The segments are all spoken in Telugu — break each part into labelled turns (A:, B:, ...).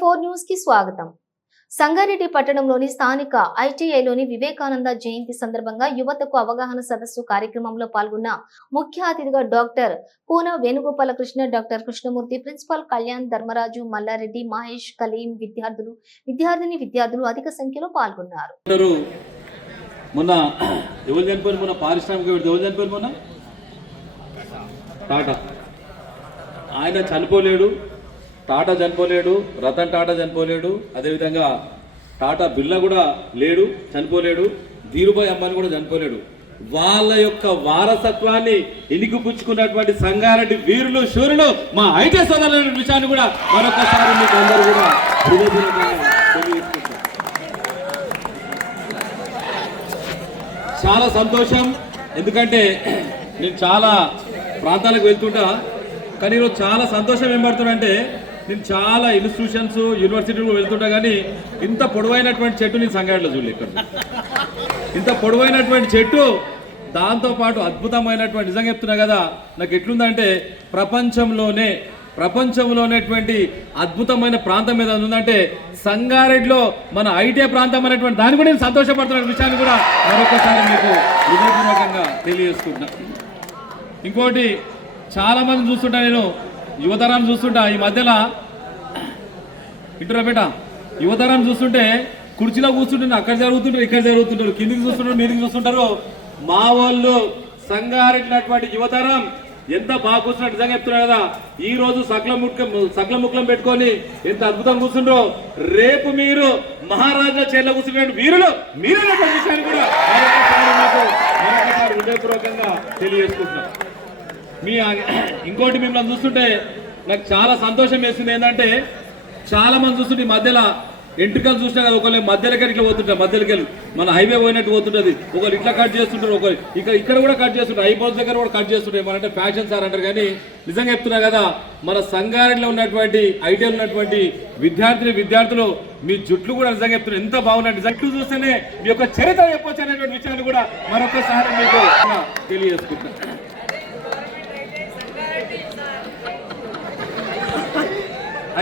A: ఫోర్ న్యూస్కి స్వాగతం. సంగారెడ్డి పట్టణంలోని స్థానిక ఐటీఐలోని వివేకానంద జయంతి సందర్భంగా యువతకు అవగాహన సదస్సు కార్యక్రమంలో పాల్గొన్న ముఖ్య అతిథిగా doctor Poona Venugopala Krishna doctor Krishnamurthy principal Kalyan Dharmaraju Mallareddy Mahesh Kaleem విద్యార్థులు విద్యార్థిని విద్యార్థులు అధిక సంఖ్యలో పాల్గొన్నారు.
B: మొన్న ఎవరు చనిపోయారు మొన్న? ఎవరు చనిపోయారు మొన్న? టాటా. ఆయన చనిపోలేడు. టాటా చనిపోలేడు రతన్ టాటా చనిపోలేడు అదేవిధంగా టాటా బిర్లా కూడా లేడు చనిపోలేడు ధీరుభాయ్ అంబానీ కూడా చనిపోలేడు. వాళ్ళ యొక్క వారసత్వాన్ని ఇనికిపుచ్చుకున్నటువంటి సంగారెడ్డి వీరులు శూరులు మా ఐటీ సోదరుల విషయాన్ని కూడా మరొకసారి మీకు అందరూ కూడా చాలా సంతోషం. ఎందుకంటే నేను చాలా ప్రాంతాలకు వెళ్తుంటా కానీ ఈరోజు చాలా సంతోషం ఏం పడుతుందంటే నేను చాలా ఇన్స్టిట్యూషన్స్ యూనివర్సిటీలు వెళ్తుంటా కానీ ఇంత పొడవైనటువంటి చెట్టు నేను సంగాడిలో చూడలే ఇక్కడ ఇంత పొడవైనటువంటి చెట్టు దాంతోపాటు అద్భుతమైనటువంటి నిజంగా చెప్తున్నా కదా నాకు ఎట్లుందంటే ప్రపంచంలోనే ప్రపంచంలోనేటువంటి అద్భుతమైన ప్రాంతం మీద ఉందంటే సంగారెడ్డిలో మన ఐటీ ప్రాంతం అనేటువంటి దాని కూడా నేను సంతోషపడుతున్న విషయాన్ని కూడా మరొకసారి మీకు హృదయపూర్వకంగా తెలియజేసుకుంటున్నా ఇంకోటి చాలామంది చూస్తుంటా నేను యువతరం చూస్తుంటా ఈ మధ్యలో ఇటురాపేట యువతరం చూస్తుంటే కుర్చీలో కూర్చుంటే అక్కడ జరుగుతుంటారు ఇక్కడ జరుగుతుంటారు కిందికి చూస్తుంటారు మీదికి చూస్తుంటారు. మా వాళ్ళు సంగారెట్టినటువంటి యువతరం ఎంత బాగా కూర్చున్నా నిజంగా చెప్తున్నా కదా. ఈ రోజు సకల ముఖం సకల ముక్కలం పెట్టుకొని ఎంత అద్భుతంగా కూర్చుండ్రో రేపు మీరు మహారాజా చైర్లో కూర్చున్న వీరులు మీరు కూడా మరొకసారి మరొకసారి హృదయపూర్వకంగా తెలియజేసుకుంటున్నాం. మీ ఇంకోటి మిమ్మల్ని చూస్తుంటే నాకు చాలా సంతోషం వేసింది ఏంటంటే చాలా మంది చూస్తుంటే ఈ మధ్యలో ఎంట్రికలు చూసినా కదా ఒకళ్ళు మధ్యలోకి ఇట్లా పోతుంటారు మధ్యలోకి మన హైవే పోయినట్టు పోతుంటుంది. ఒకరు ఇట్లా కట్ చేస్తుంటారు ఒకరు ఇక్కడ ఇక్కడ కూడా కట్ చేస్తుంటారు ఐబాస్ దగ్గర కూడా కట్ చేస్తుంటారు. ఏమంటే ఫ్యాషన్ సార్ అంటారు కానీ నిజంగా చెప్తున్నా కదా మన సంగారెడ్డిలో ఉన్నటువంటి ఐటీఐలో ఉన్నటువంటి విద్యార్థులు విద్యార్థులు మీ జుట్లు కూడా నిజంగా చెప్తున్నారు. ఎంత బాగున్నాయి. జట్లు చూస్తేనే మీ యొక్క చరిత్ర చెప్పొచ్చు అనేటువంటి విషయాన్ని కూడా మరొకసారి మీకు తెలియజేసుకుంటున్నాను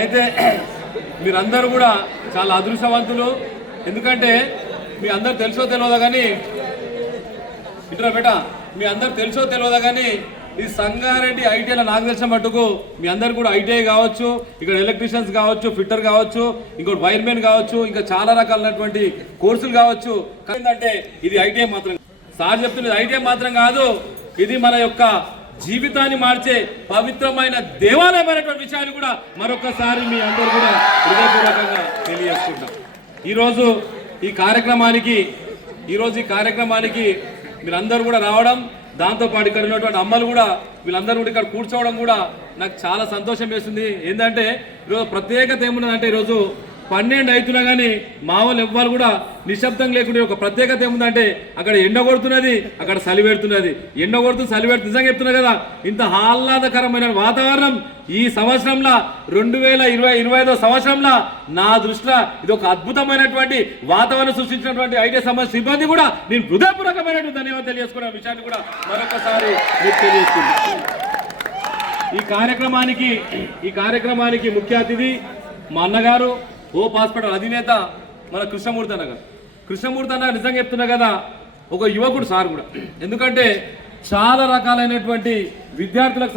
B: అయితే మీరందరూ కూడా చాలా అదృష్టవంతులు. ఎందుకంటే మీ అందరు తెలుసో తెలియదా కానీ ఇంటరా బేట మీ అందరు తెలుసో తెలియదా కానీ ఈ సంగారెడ్డి ఐటీఐలో నాకు తెలిసిన మట్టుకు మీ అందరు కూడా ఐటీఐ కావచ్చు ఇక్కడ ఎలక్ట్రీషియన్స్ కావచ్చు ఫిట్టర్ కావచ్చు ఇంకోటి వైర్మెన్ కావచ్చు ఇంకా చాలా రకాలైనటువంటి కోర్సులు కావచ్చు. ఏంటంటే ఇది ఐటీఐ మాత్రం సార్ చెప్తున్నది ఐటీఐ మాత్రం కాదు ఇది మన యొక్క జీవితాన్ని మార్చే పవిత్రమైన దేవాలయమైనటువంటి విషయాన్ని కూడా మరొకసారి మీ అందరూ కూడా హృదయపూర్వకంగా తెలియజేసుకుంటాం. ఈరోజు ఈ కార్యక్రమానికి ఈరోజు ఈ కార్యక్రమానికి మీరందరూ కూడా రావడం దాంతోపాటు ఇక్కడ ఉన్నటువంటి అమ్మలు కూడా వీళ్ళందరూ కూడా ఇక్కడ కూర్చోవడం కూడా నాకు చాలా సంతోషం వేస్తుంది. ఏంటంటే ఈరోజు ప్రత్యేకత ఏమున్నదంటే ఈరోజు పన్నెండు అవుతున్నా కానీ మా వాళ్ళు ఎవ్వరు కూడా నిశ్శబ్దం లేకుండా ఒక ప్రత్యేకత ఏముందంటే అక్కడ ఎండ కొడుతున్నది అక్కడ చలి పెడుతున్నది. ఎండ కొడుతూ చలి నిజంగా చెప్తున్నా కదా ఇంత ఆహ్లాదకరమైన వాతావరణం ఈ సంవత్సరంలో రెండు వేల ఇరవై ఇరవై ఐదో సంవత్సరంలో నా దృష్టిలో ఇది ఒక అద్భుతమైనటువంటి వాతావరణం సృష్టించినటువంటి ఐటీ సంబంధ సిబ్బంది కూడా నేను హృదయపూర్వకమైనటువంటి ధన్యవాదాలు తెలియజేసుకున్న విషయాన్ని కూడా మరొకసారి తెలియజేస్తుంది ఈ కార్యక్రమానికి ఈ కార్యక్రమానికి ముఖ్య అతిథి మా అన్నగారు హోప్ హాస్పిటల్ అధినేత మన కృష్ణమూర్తి అన్న కదా కృష్ణమూర్తి అన్న నిజంగా చెప్తున్నా కదా ఒక యువకుడు సార్ కూడా. ఎందుకంటే చాలా రకాలైనటువంటి విద్యార్థులకు